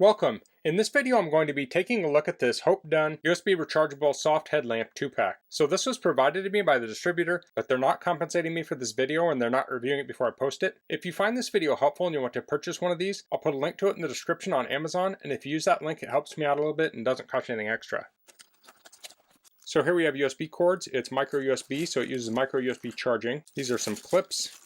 Welcome. In this video I'm going to be taking a look at this Hopedone USB rechargeable soft headlamp 2-pack. So this was provided to me by the distributor, but they're not compensating me for this video and they're not reviewing it before I post it. If you find this video helpful and you want to purchase one of these, I'll put a link to it in the description on Amazon, and if you use that link it helps me out a little bit and doesn't cost you anything extra. So here we have USB cords. It's micro USB, so it uses micro USB charging. These are some clips,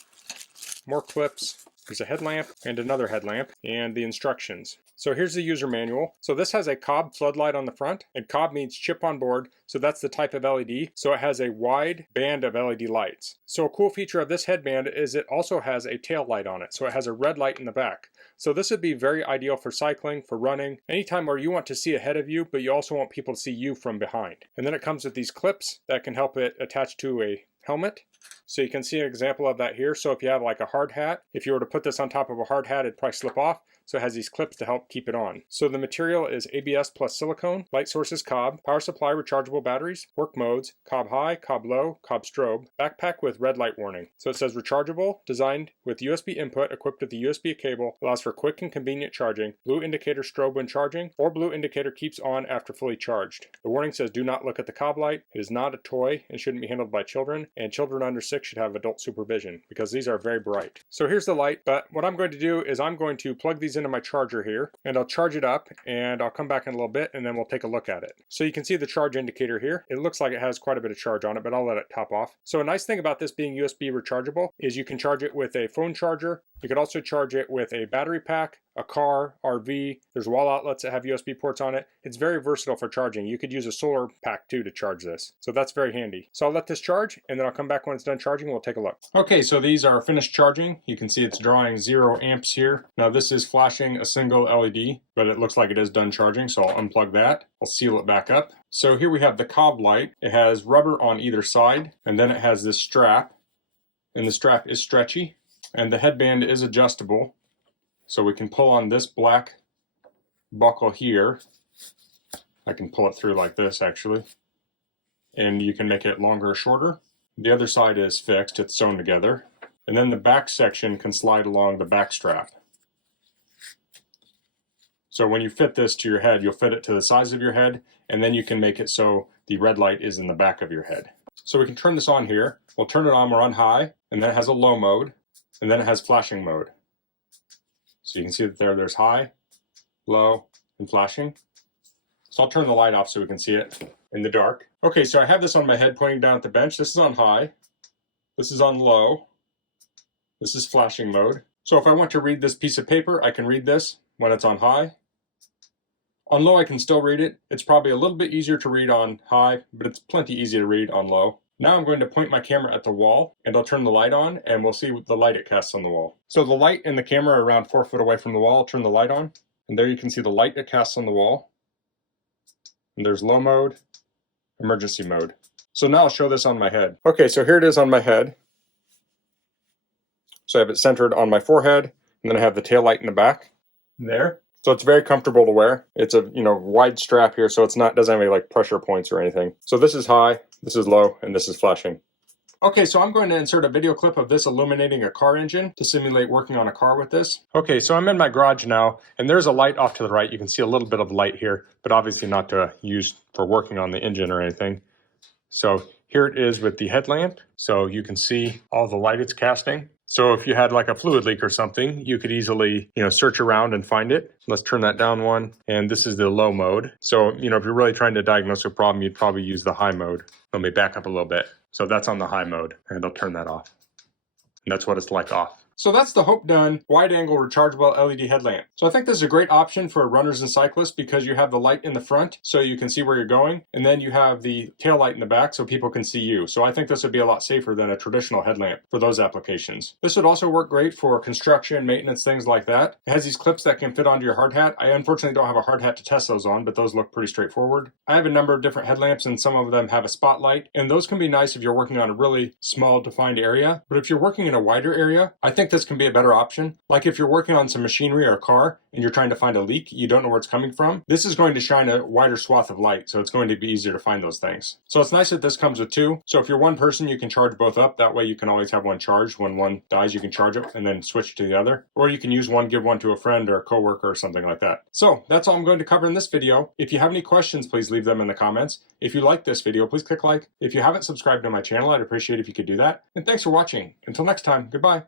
more clips. There's a headlamp and another headlamp, and the instructions. So here's the user manual. So this has a cob floodlight on the front, and cob means chip on board, so that's the type of LED. So it has a wide band of LED lights. So a cool feature of this headband is it also has a tail light on it, so it has a red light in the back. So this would be very ideal for cycling, for running, anytime where you want to see ahead of you, but you also want people to see you from behind. And then it comes with these clips that can help it attach to a helmet. So you can see an example of that here. So if you have like a hard hat, if you were to put this on top of a hard hat, it'd probably slip off. So it has these clips to help keep it on. So the material is ABS plus silicone, light source is cob, power supply rechargeable batteries, work modes, cob high, cob low, cob strobe, backpack with red light warning. So it says rechargeable, designed with USB input, equipped with the USB cable, allows for quick and convenient charging, blue indicator strobe when charging, or blue indicator keeps on after fully charged. The warning says do not look at the cob light. It is not a toy and shouldn't be handled by children, and children under 6 should have adult supervision because these are very bright. So here's the light, but what I'm going to do is I'm going to plug these into my charger here, and I'll charge it up, and I'll come back in a little bit and then we'll take a look at it. So you can see the charge indicator here. It looks like it has quite a bit of charge on it, but I'll let it top off. So a nice thing about this being USB rechargeable is you can charge it with a phone charger. You could also charge it with a battery pack, a car, RV. There's wall outlets that have USB ports on it. It's very versatile for charging. You could use a solar pack too to charge this. So that's very handy. So I'll let this charge and then I'll come back when it's done charging. We'll take a look. Okay, so these are finished charging. You can see it's drawing 0 amps here. Now this is flashing a single LED, but it looks like it is done charging. So I'll unplug that. I'll seal it back up. So here we have the cob light. It has rubber on either side, and then it has this strap, and the strap is stretchy, and the headband is adjustable. So we can pull on this black buckle here. I can pull it through like this actually. And you can make it longer or shorter. The other side is fixed, it's sewn together. And then the back section can slide along the back strap. So when you fit this to your head, you'll fit it to the size of your head, and then you can make it so the red light is in the back of your head. So we can turn this on here. We'll turn it on, we're on high, and then it has a low mode, and then it has flashing mode. So you can see that there's high, low, and flashing. So I'll turn the light off so we can see it in the dark. Okay, so I have this on my head pointing down at the bench. This is on high. This is on low. This is flashing mode. So if I want to read this piece of paper, I can read this when it's on high. On low, I can still read it. It's probably a little bit easier to read on high, but it's plenty easy to read on low. Now I'm going to point my camera at the wall, and I'll turn the light on, and we'll see the light it casts on the wall. So the light and the camera are around 4 foot away from the wall. I'll turn the light on, and there you can see the light it casts on the wall. And there's low mode, emergency mode. So now I'll show this on my head. Okay, so here it is on my head. So I have it centered on my forehead, and then I have the tail light in the back there. So it's very comfortable to wear. It's a wide strap here, so doesn't have any like pressure points or anything. So this is high, this is low, and this is flashing. Okay, so I'm going to insert a video clip of this illuminating a car engine to simulate working on a car with this. Okay, so I'm in my garage now, and there's a light off to the right. You can see a little bit of light here, but obviously not to use for working on the engine or anything. So here it is with the headlamp. So you can see all the light it's casting. So if you had like a fluid leak or something, you could easily, search around and find it. Let's turn that down one. And this is the low mode. So, if you're really trying to diagnose a problem, you'd probably use the high mode. Let me back up a little bit. So that's on the high mode, and I'll turn that off. And that's what it's like off. So that's the Hopedone wide-angle rechargeable LED headlamp. So I think this is a great option for runners and cyclists because you have the light in the front so you can see where you're going, and then you have the tail light in the back so people can see you. So I think this would be a lot safer than a traditional headlamp for those applications. This would also work great for construction, maintenance, things like that. It has these clips that can fit onto your hard hat. I unfortunately don't have a hard hat to test those on, but those look pretty straightforward. I have a number of different headlamps, and some of them have a spotlight, and those can be nice if you're working on a really small defined area. But if you're working in a wider area, I think think this can be a better option. Like if you're working on some machinery or a car and you're trying to find a leak, you don't know where it's coming from, this is going to shine a wider swath of light, so it's going to be easier to find those things. So it's nice that this comes with two. So if you're one person, you can charge both up. That way you can always have one charged. When one dies, you can charge it and then switch to the other. Or you can use one, give one to a friend or a coworker or something like that. So that's all I'm going to cover in this video. If you have any questions, please leave them in the comments. If you like this video, please click like. If you haven't subscribed to my channel, I'd appreciate if you could do that. And thanks for watching. Until next time, goodbye.